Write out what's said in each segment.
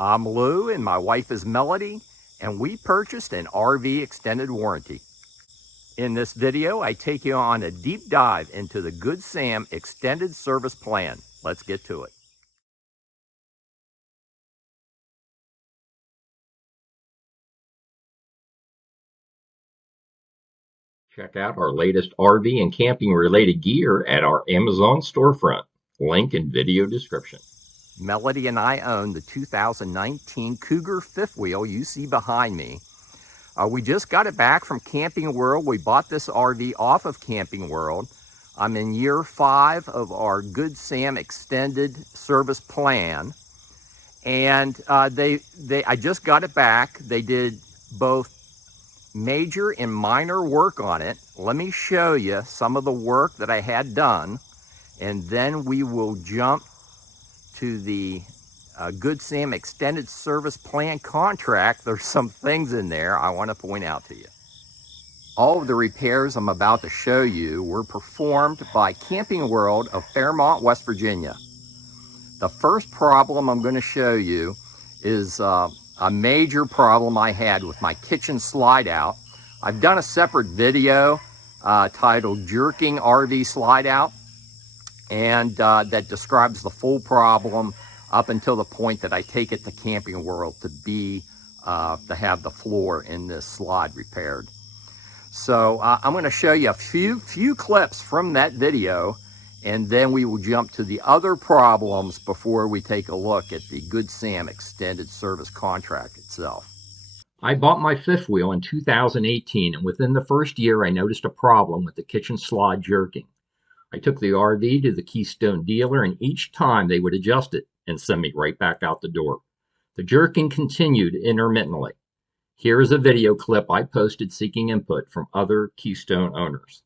I'm Lou and my wife is Melody, and we purchased an RV extended warranty. In this video, I take you on a deep dive into the Good Sam extended service plan. Let's get to it. Check out our latest RV and camping related gear at our Amazon storefront. Link in video description. Melody and I own the 2019 Cougar fifth wheel you see behind me. We just got it back from Camping World. We bought this RV off of Camping World. I'm in year 5 of our Good Sam extended service plan. And I just got it back. They did both major and minor work on it. Let me show you some of the work that I had done, and then we will jump to the Good Sam extended service plan contract. There's some things in there I want to point out to you. All of the repairs I'm about to show you were performed by Camping World of Fairmont, West Virginia. The first problem I'm going to show you is a major problem I had with my kitchen slide out. I've done a separate video titled Jerking RV Slide Out, and that describes the full problem up until the point that I take it to Camping World to have the floor in this slide repaired. So I'm going to show you a few clips from that video, and then we will jump to the other problems before we take a look at the Good Sam extended service contract itself. I bought my fifth wheel in 2018, and within the first year I noticed a problem with the kitchen slide jerking. I took the RV to the Keystone dealer, and each time they would adjust it and send me right back out the door. The jerking continued intermittently. Here is a video clip I posted seeking input from other Keystone owners.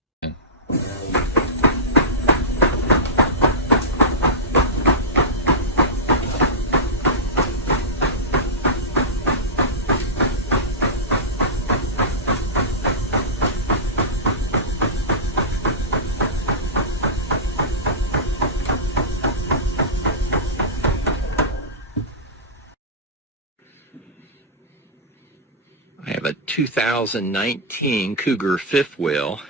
I have a 2019 Cougar fifth wheel.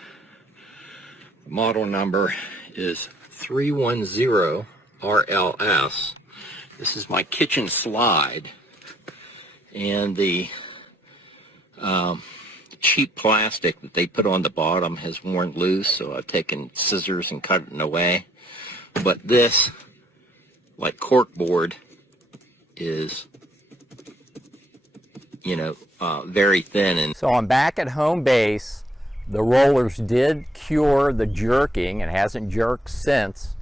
The model number is 310 RLS. This is my kitchen slide, and the cheap plastic that they put on the bottom has worn loose, so I've taken scissors and cut it away. But this, like cork board, is very thin. And so I'm back at home base. The rollers did cure the jerking and hasn't jerked since,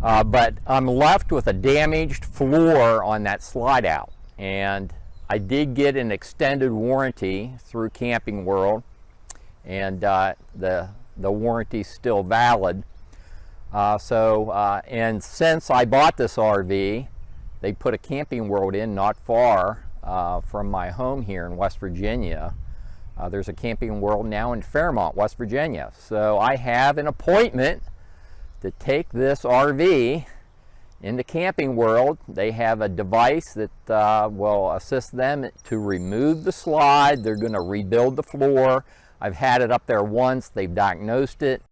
but I'm left with a damaged floor on that slide out, and I did get an extended warranty through Camping World, and the warranty's still valid. And since I bought this RV, they put a Camping World in not far from my home here in West Virginia. There's a Camping World now in Fairmont, West Virginia. So I have an appointment to take this RV into Camping World. They have a device that will assist them to remove the slide. They're going to rebuild the floor. I've had it up there once. They've diagnosed it.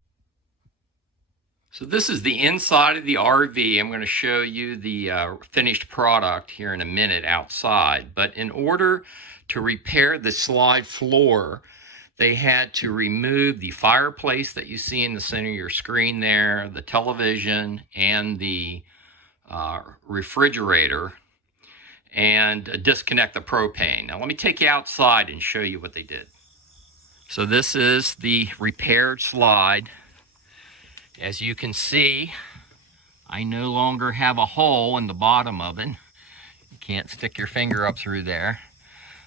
So this is the inside of the RV. I'm going to show you the finished product here in a minute outside. But in order to repair the slide floor, they had to remove the fireplace that you see in the center of your screen there, the television, and the refrigerator, and disconnect the propane. Now let me take you outside and show you what they did. So this is the repaired slide. As you can see, I no longer have a hole in the bottom of it. You can't stick your finger up through there.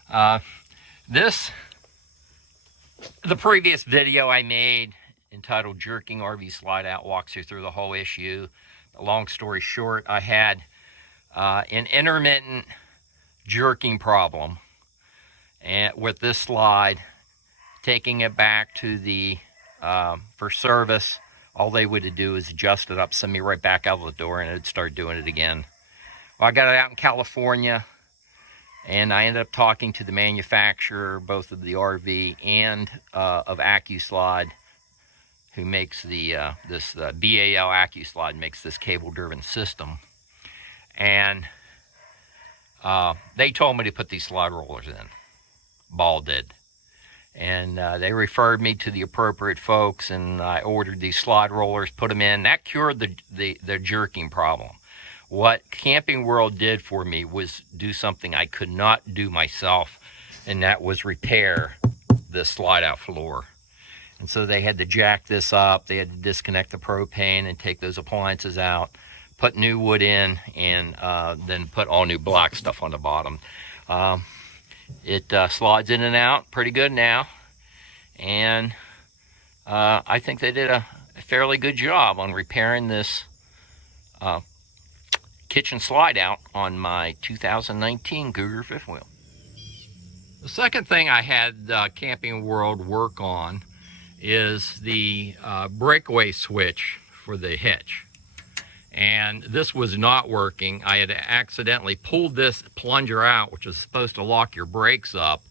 The previous video I made entitled Jerking RV Slide Out walks you through the whole issue. Long story short, I had an intermittent jerking problem and with this slide. Taking it back to the for service, all they would do is adjust it up, send me right back out the door, and it'd start doing it again. Well, I got it out in California. And I ended up talking to the manufacturer, both of the RV and of AccuSlide, who makes the this BAL AccuSlide makes this cable-driven system, and they told me to put these slide rollers in. Ball did, and they referred me to the appropriate folks, and I ordered these slide rollers, put them in. That cured the jerking problem. What Camping World did for me was do something I could not do myself, and that was repair the slide out floor. And so they had to jack this up, they had to disconnect the propane and take those appliances out, put new wood in, and then put all new black stuff on the bottom. It slides in and out pretty good now, and I think they did a fairly good job on repairing this kitchen slide out on my 2019 Cougar fifth wheel. The second thing I had Camping World work on is the breakaway switch for the hitch. And this was not working. I had accidentally pulled this plunger out, which is supposed to lock your brakes up,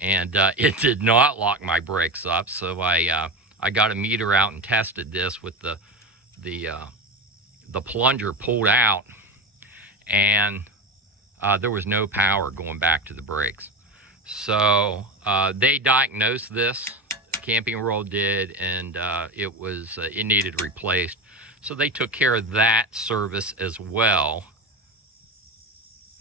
and it did not lock my brakes up. So I got a meter out and tested this with the plunger pulled out, and there was no power going back to the brakes. So they diagnosed this, Camping World did, and it needed replaced. So they took care of that service as well.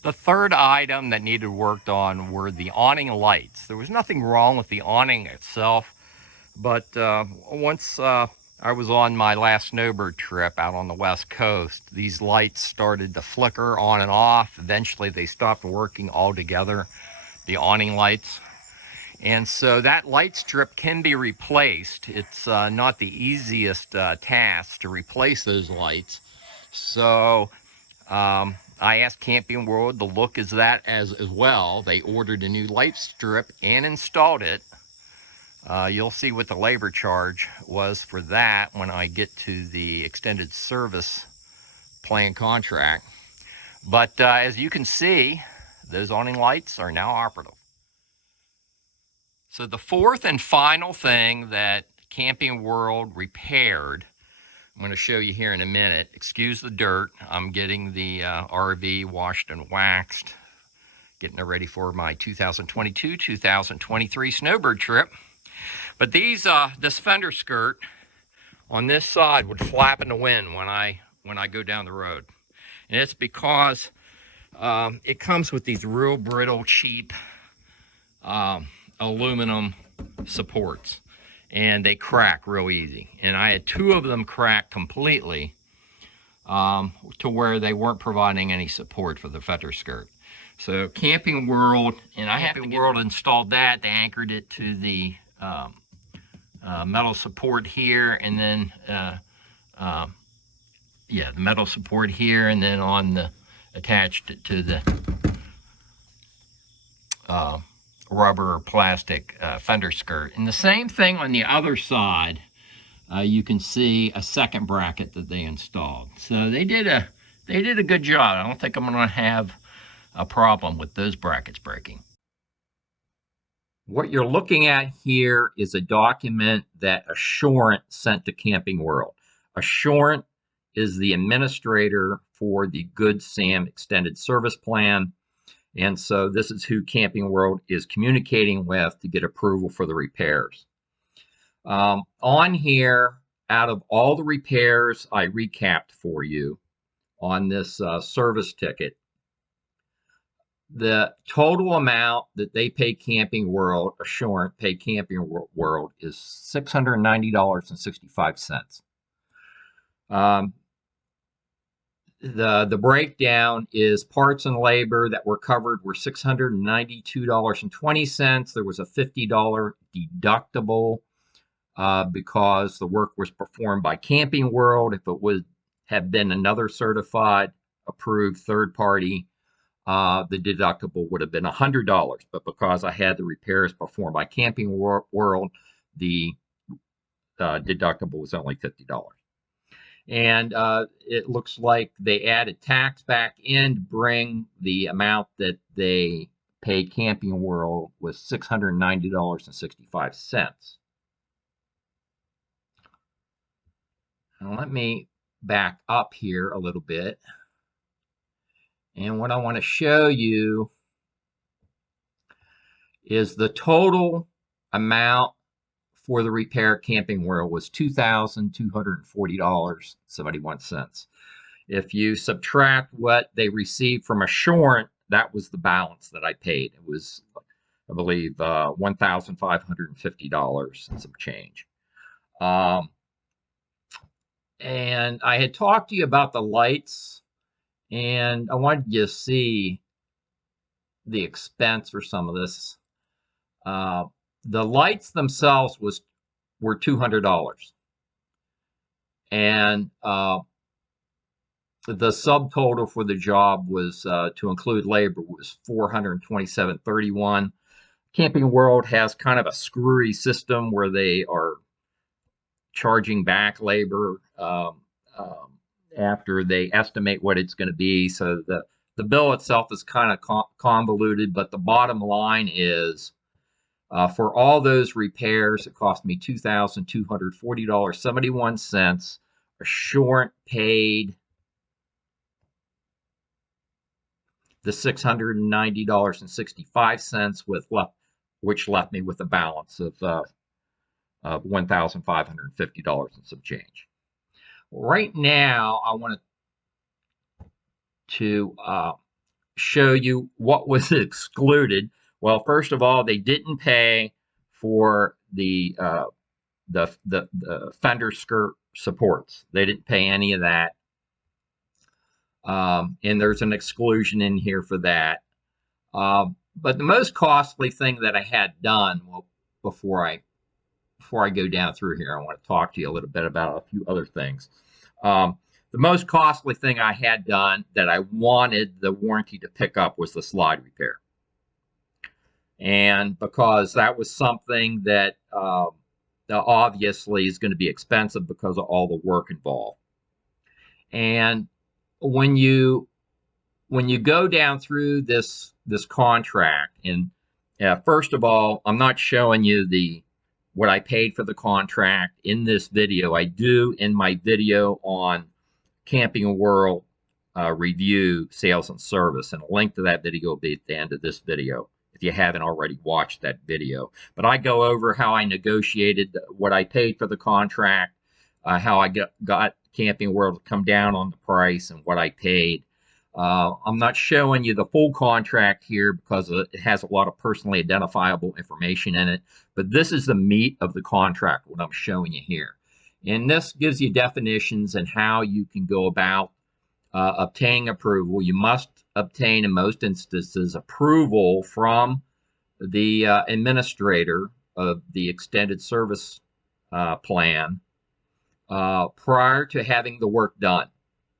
The third item that needed worked on were the awning lights. There was nothing wrong with the awning itself, but once I was on my last snowbird trip out on the West Coast, these lights started to flicker on and off. Eventually they stopped working altogether, the awning lights. And so that light strip can be replaced. It's not the easiest task to replace those lights. So I asked Camping World to look at that as well. They ordered a new light strip and installed it. You'll see what the labor charge was for that when I get to the extended service plan contract. But as you can see, those awning lights are now operative. So the fourth and final thing that Camping World repaired, I'm going to show you here in a minute. Excuse the dirt. I'm getting the RV washed and waxed, getting it ready for my 2022-2023 snowbird trip. But this fender skirt on this side would flap in the wind when I go down the road. And it's because it comes with these real brittle, cheap aluminum supports, and they crack real easy. And I had two of them crack completely to where they weren't providing any support for the fender skirt. So Camping World, and Camping World installed that. They anchored it to the metal support here, and then the metal support here, and then attached it to the rubber or plastic fender skirt. And the same thing on the other side. You can see a second bracket that they installed. So they did a good job. I don't think I'm going to have a problem with those brackets breaking. What you're looking at here is a document that Assurant sent to Camping World. Assurant is the administrator for the Good Sam extended service plan. And so this is who Camping World is communicating with to get approval for the repairs. On here, out of all the repairs I recapped for you on this service ticket, the total amount that they pay Camping World, Assurant pay Camping World, is $690.65. The breakdown is parts and labor that were covered were $692.20. There was a $50 deductible because the work was performed by Camping World. If it would have been another certified, approved third party, the deductible would have been $100. But because I had the repairs performed by Camping World, the deductible was only $50. And it looks like they added tax back in to bring the amount that they paid Camping World was $690.65. Now let me back up here a little bit. And what I want to show you is the total amount for the repair Camping World was $2,240.71. If you subtract what they received from Assurant, that was the balance that I paid. It was, I believe, $1,550 and some change. And I had talked to you about the lights, and I wanted you to see the expense for some of this. The lights themselves were $200, and the subtotal for the job was to include labor was $427.31. Camping World has kind of a screwy system where they are charging back labor after they estimate what it's going to be. So the bill itself is kind of convoluted, but the bottom line is for all those repairs, it cost me $2,240.71. Assurant paid the $690.65 which left me with a balance of $1,550 and some change. Right now, I want to show you what was excluded. Well, first of all, they didn't pay for the fender skirt supports. They didn't pay any of that. And there's an exclusion in here for that. But the most costly thing that I had done, well, before I go down through here, I want to talk to you a little bit about a few other things. The most costly thing I had done that I wanted the warranty to pick up was the slide repair. And because that was something that obviously is going to be expensive because of all the work involved. And when you go down through this contract, and first of all, I'm not showing you what I paid for the contract in this video. I do in my video on Camping World review, sales, and service, and a link to that video will be at the end of this video if you haven't already watched that video. But I go over how I negotiated, what I paid for the contract, how I got Camping World to come down on the price, and what I paid. I'm not showing you the full contract here because it has a lot of personally identifiable information in it, but this is the meat of the contract, what I'm showing you here. And this gives you definitions and how you can go about obtaining approval. You must obtain, in most instances, approval from the administrator of the extended service plan prior to having the work done.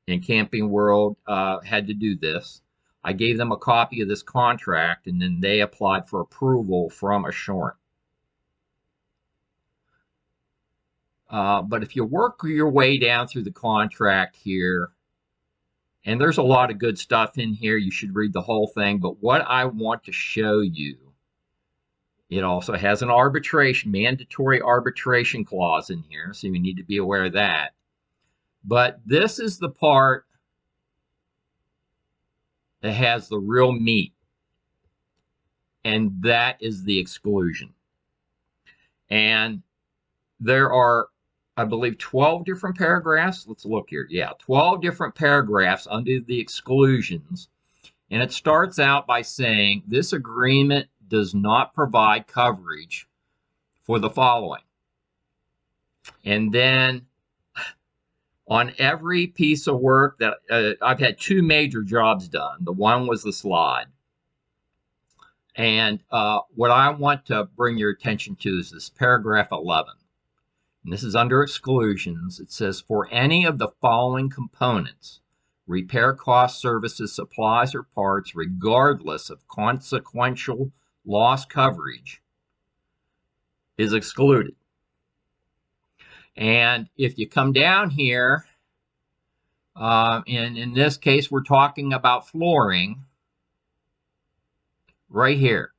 And Camping World had to do this. I gave them a copy of this contract, and then they applied for approval from Assurant. But if you work your way down through the contract here, and there's a lot of good stuff in here, you should read the whole thing. But what I want to show you, it also has an mandatory arbitration clause in here, so you need to be aware of that. But this is the part that has the real meat, and that is the exclusion. And there are, I believe, 12 different paragraphs. Let's look here. Yeah, 12 different paragraphs under the exclusions. And it starts out by saying this agreement does not provide coverage for the following. And then on every piece of work that I've had two major jobs done. The one was the slide. And what I want to bring your attention to is this paragraph 11. And this is under exclusions. It says, for any of the following components, repair costs, services, supplies, or parts, regardless of consequential loss coverage, is excluded. And if you come down here, and in this case, we're talking about flooring, right here.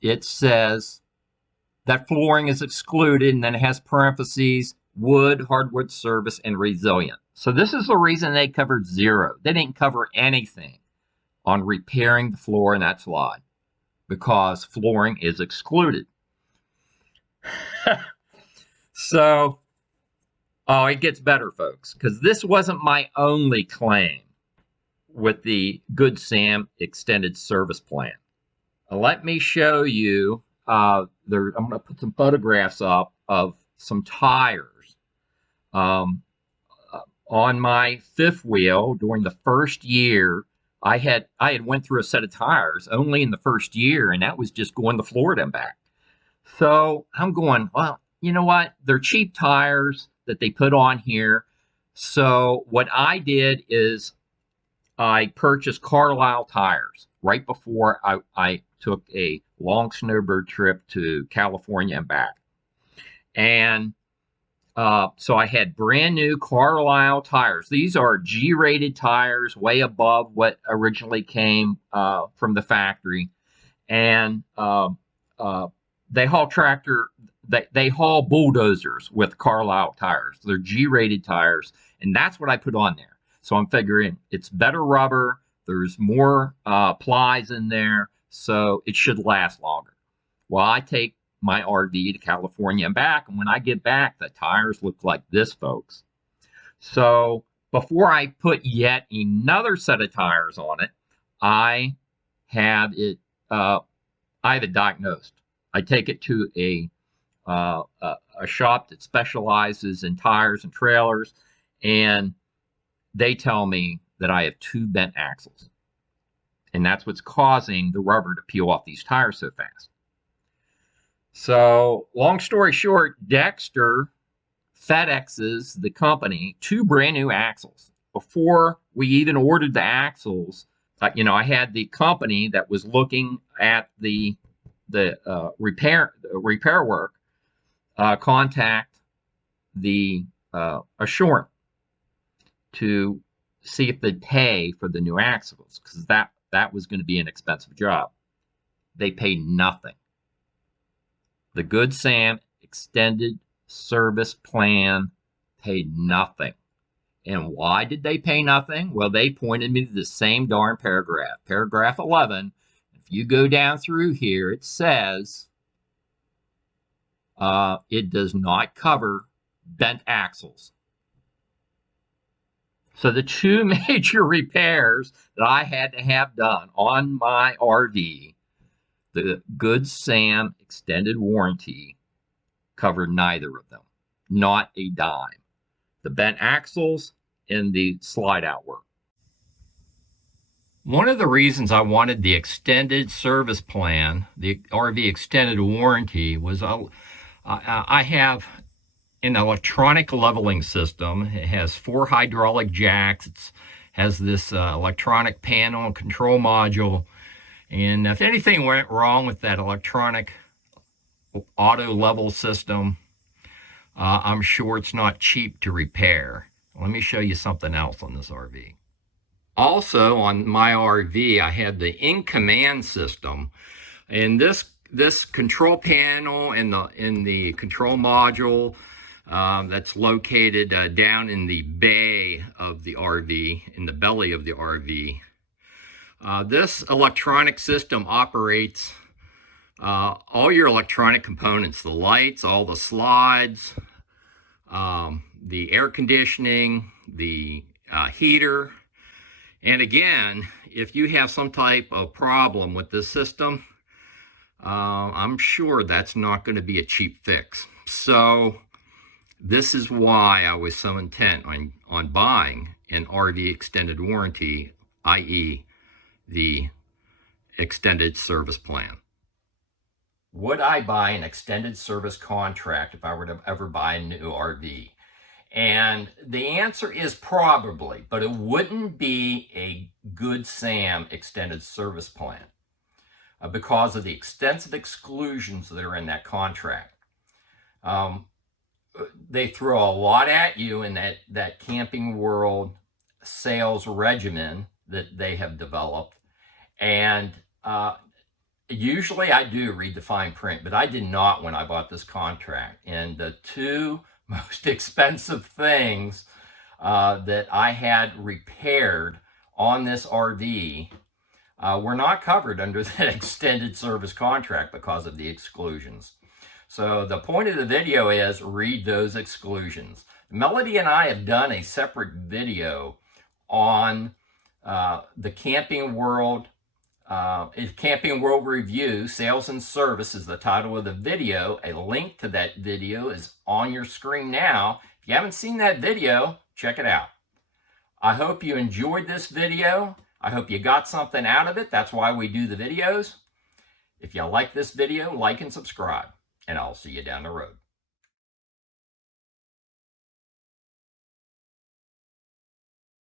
It says that flooring is excluded, and then it has parentheses, wood, hardwood service, and resilient. So this is the reason they covered zero. They didn't cover anything on repairing the floor in that slide because flooring is excluded. So, oh, it gets better, folks, because this wasn't my only claim with the Good Sam extended service plan. Let me show you. I'm going to put some photographs up of some tires. On my fifth wheel during the first year, I had went through a set of tires only in the first year, and that was just going to Florida and back. So I'm going, well, you know what? They're cheap tires that they put on here. So what I did is I purchased Carlisle tires right before I took a long snowbird trip to California and back. And so I had brand new Carlisle tires. These are G-rated tires, way above what originally came from the factory. And they haul they haul bulldozers with Carlisle tires. They're G-rated tires, and that's what I put on there. So I'm figuring it's better rubber. There's more plies in there, so it should last longer. Well, I take my RV to California and back, and when I get back, the tires look like this, folks. So before I put yet another set of tires on it, I have it diagnosed. I take it to a shop that specializes in tires and trailers, and they tell me that I have 2 bent axles. And that's what's causing the rubber to peel off these tires so fast. So, long story short, Dexter FedExes the company 2 brand new axles. Before we even ordered the axles, I had the company that was looking at the repair work contact the Assurant to see if they'd pay for the new axles, because that was going to be an expensive job. They paid nothing. The Good Sam extended service plan paid nothing. And why did they pay nothing? Well, they pointed me to the same darn paragraph. Paragraph 11. If you go down through here, it says it does not cover bent axles. So the 2 major repairs that I had to have done on my RV, the Good Sam extended warranty covered neither of them, not a dime. The bent axles and the slide out work. One of the reasons I wanted the extended service plan, the RV extended warranty, was I have an electronic leveling system. It has 4 hydraulic jacks. It has this electronic panel and control module. And if anything went wrong with that electronic auto level system, I'm sure it's not cheap to repair. Let me show you something else on this RV. Also, on my RV, I had the in-command system, and this control panel and the control module that's located down in the bay of the RV, in the belly of the RV. This electronic system operates all your electronic components, the lights, all the slides, the air conditioning, the heater. And again, if you have some type of problem with this system, I'm sure that's not going to be a cheap fix. So this is why I was so intent on buying an RV extended warranty, i.e. the extended service plan. Would I buy an extended service contract if I were to ever buy a new RV? And the answer is probably, but it wouldn't be a Good Sam extended service plan because of the extensive exclusions that are in that contract. They throw a lot at you in that Camping World sales regimen that they have developed. And usually I do read the fine print, but I did not when I bought this contract. And the two most expensive things that I had repaired on this RV were not covered under the extended service contract because of the exclusions. So the point of the video is read those exclusions. Melody and I have done a separate video on the Camping World Review, Sales and Service is the title of the video. A link to that video is on your screen now. If you haven't seen that video, check it out. I hope you enjoyed this video. I hope you got something out of it. That's why we do the videos. If you like this video, like and subscribe, and I'll see you down the road.